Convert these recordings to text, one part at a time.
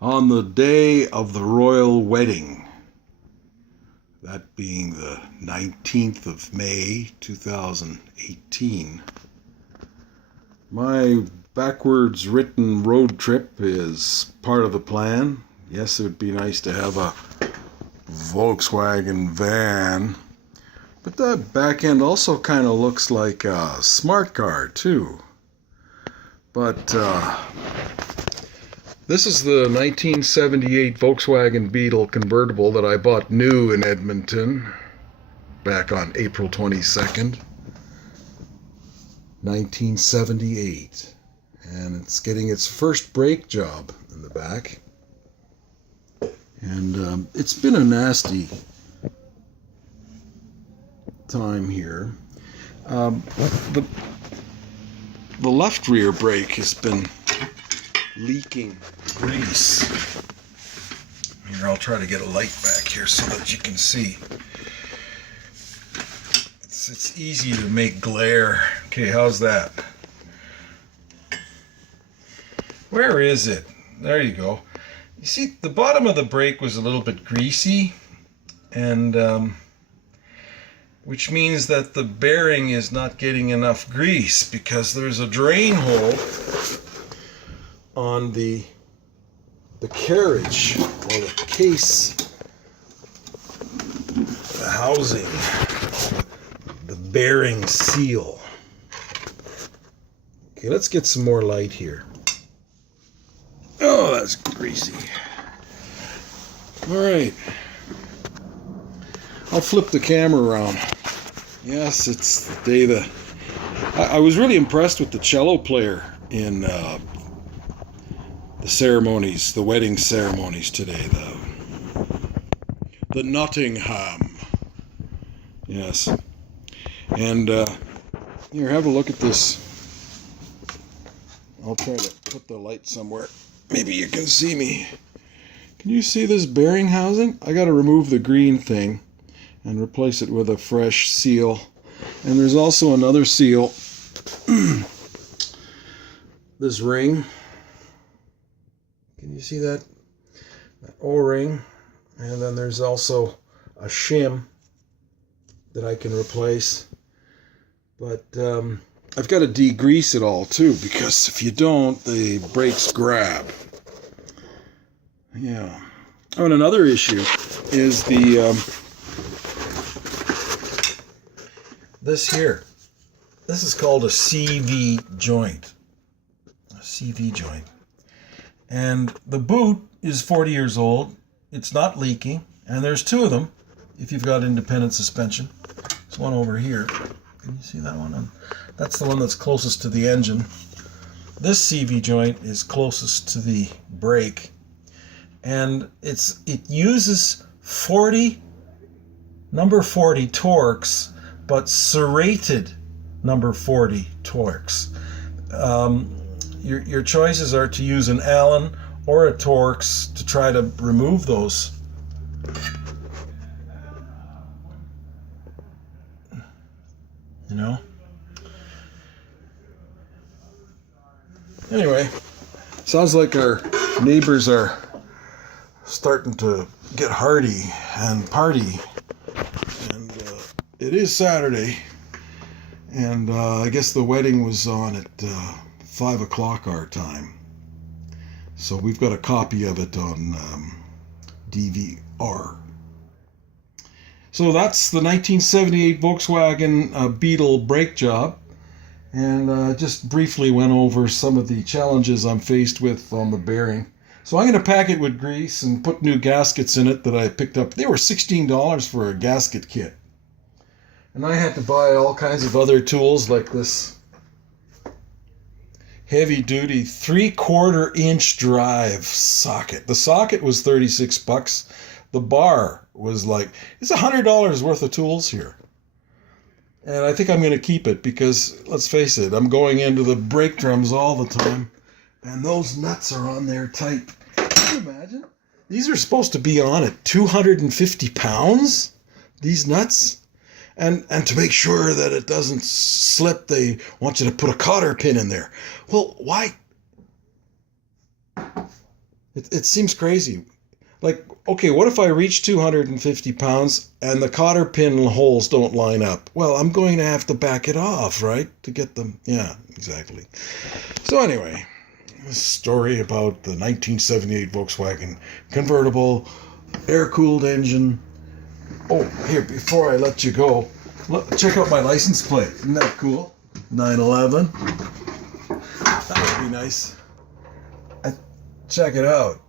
on the day of the royal wedding, that being the 19th of May 2018. My backwards written road trip is part of the plan. Yes, it would be nice to have a Volkswagen van, but the back end also kind of looks like a smart car too. But this is the 1978 Volkswagen Beetle convertible that I bought new in Edmonton back on April 22nd, 1978. And it's getting its first brake job in the back. And it's been a nasty time here. The left rear brake has been leaking grease. Here, I'll try to get a light back here so that you can see. It's easy to make glare. Okay, how's that? Where is it? There you go. You see, the bottom of the brake was a little bit greasy, and which means that the bearing is not getting enough grease because there's a drain hole on the carriage, or the case, the housing, the bearing seal. Okay, let's get some more light here. Oh, that's greasy. All right. I'll flip the camera around. Yes, it's the day that... I was really impressed with the cello player in the ceremonies, the wedding ceremonies today. The Nottingham. Yes. And here, have a look at this. I'll try to put the light somewhere. Maybe you can see me. Can you see this bearing housing? I got to remove the green thing and replace it with a fresh seal. And there's also another seal. This ring. Can you see that? That O-ring. And then there's also a shim that I can replace. But I've got to degrease it all too, because if you don't, the brakes grab. Yeah. Oh, and another issue is this here. This is called a CV joint. A CV joint. And the boot is 40 years old. It's not leaking. And there's two of them if you've got independent suspension. There's one over here. Can you see that one? That's the one that's closest to the engine. This CV joint is closest to the brake. And it uses number 40 torques, but serrated number 40 torques. Your choices are to use an Allen or a Torx to try to remove those. You know? Anyway, sounds like our neighbors are starting to get hardy and party. And it is Saturday. And I guess the wedding was on at 5 o'clock our time. So we've got a copy of it on DVR. So that's the 1978 Volkswagen Beetle brake job. And just briefly went over some of the challenges I'm faced with on the bearing. So I'm going to pack it with grease and put new gaskets in it that I picked up. They were $16 for a gasket kit. And I had to buy all kinds of other tools like this heavy-duty 3/4 inch drive socket. The socket was $36. The bar was like, it's $100 worth of tools here. And I think I'm going to keep it because, let's face it, I'm going into the brake drums all the time. And those nuts are on there tight. Can you imagine? These are supposed to be on at 250 pounds, these nuts. And to make sure that it doesn't slip, they want you to put a cotter pin in there. Well, why? It seems crazy. Like, okay, what if I reach 250 pounds and the cotter pin holes don't line up? Well, I'm going to have to back it off, right? To get them. Yeah, exactly. So anyway, this story about the 1978 Volkswagen convertible, air-cooled engine. Oh, here, before I let you go, look, check out my license plate. Isn't that cool? 911. That would be nice. Check it out.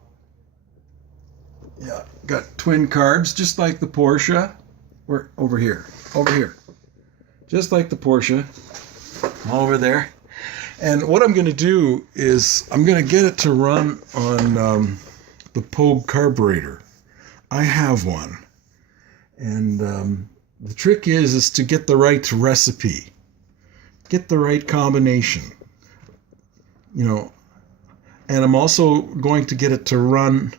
Yeah, got twin carbs, just like the Porsche. We're over here, just like the Porsche, over there. And what I'm going to do is I'm going to get it to run on the Pogue carburetor. I have one, and the trick is to get the right recipe, get the right combination, you know. And I'm also going to get it to run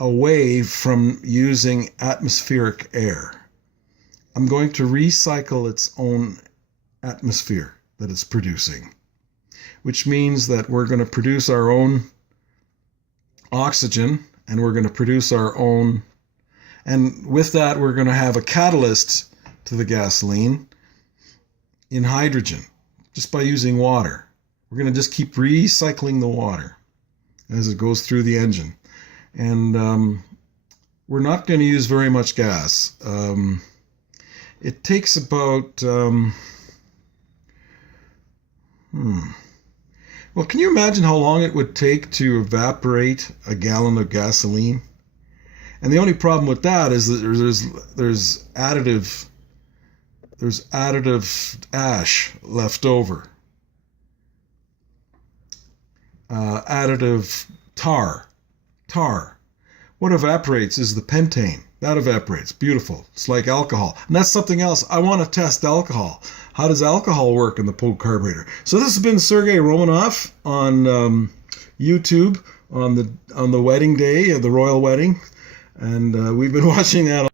away from using atmospheric air. I'm going to recycle its own atmosphere that it's producing, which means that we're going to produce our own oxygen, and we're going to produce our own, and with that we're going to have a catalyst to the gasoline in hydrogen, just by using water. We're going to just keep recycling the water as it goes through the engine. And we're not going to use very much gas. It takes about... Well, can you imagine how long it would take to evaporate a gallon of gasoline? And the only problem with that is that there's additive ash left over. Additive tar. What evaporates is the pentane. That evaporates. Beautiful. It's like alcohol. And that's something else. I want to test alcohol. How does alcohol work in the Pogue carburetor? So this has been Sergey Romanov on YouTube on the wedding day of the royal wedding. And we've been watching that